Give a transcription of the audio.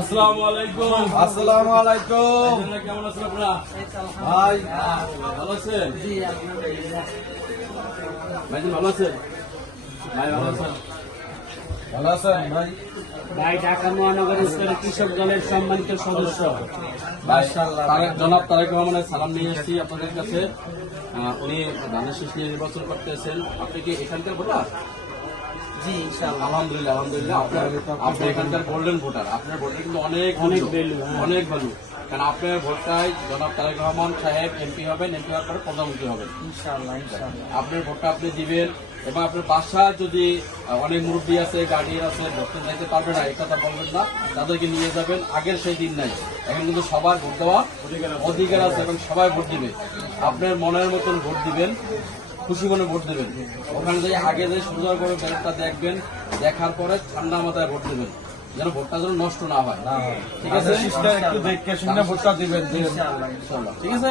আসসালামু আলাইকুম। আসসালামু আলাইকুম। কেমন আছেন আপনারা? ভাই ভালো আছেন? জি আলহামদুলিল্লাহ। ভাইজান ভালো আছেন? ভাই ভালো আছেন? ভালো আছেন ভাই? ভাই ঢাকা মহানগর ইসলামী কৃষক দলের সম্মানিত সদস্য। জনাব তারেক রহমানের সালাম নিয়ে এসেছি আপনাদের কাছে। উনি ধানের শীষ নিয়ে নির্বাচন করতেছেন। আপনি কি এখানকার ভোটার? জি ইনশাআল্লাহ। আলহামদুলিল্লাহ আলহামদুলিল্লাহ। আপনি এখানকার গোল্ডেন ভোটার। আপনার ভোটটা কিন্তু অনেক অনেক মূল্য, ভ্যালু, হ্যাঁ। অনেক ভ্যালু। কারণ আপনার ভোটটায় জনাব তারেক রহমান সাহেব এমপি হবেন, এমপি হওয়ার পরে প্রধানমন্ত্রী হবেন। ইনশাআল্লাহ ইনশাআল্লাহ। আপনার ভোটটা আপনি দিবেন এবং আপনার বাসায় যদি অনেক মুরব্বী আছে, গার্ডিয়ান আছে, ভোটটা যাইতে পারবে না, এই কথা বলবেন না, তাদেরকে নিয়ে যাবেন। আগের সেই দিন নাই, এখন কিন্তু সবার ভোট দেওয়া অধিকার আছে এবং সবাই ভোট দিবে। আপনার মনের মতন ভোট দিবেন, খুশি মনে ভোট দেবেন। ওখানে যে আগে যে সুন্দর করে ব্যালটটা দেখবেন, দেখার পরে ঠান্ডা মাথায় ভোট দেবেন, যেন ভোটটা যেন নষ্ট না হয়। ঠিক আছে? একটু দেখে শুনে ভোটটা দিবেন। ইনশাআল্লাহ। ঠিক আছে।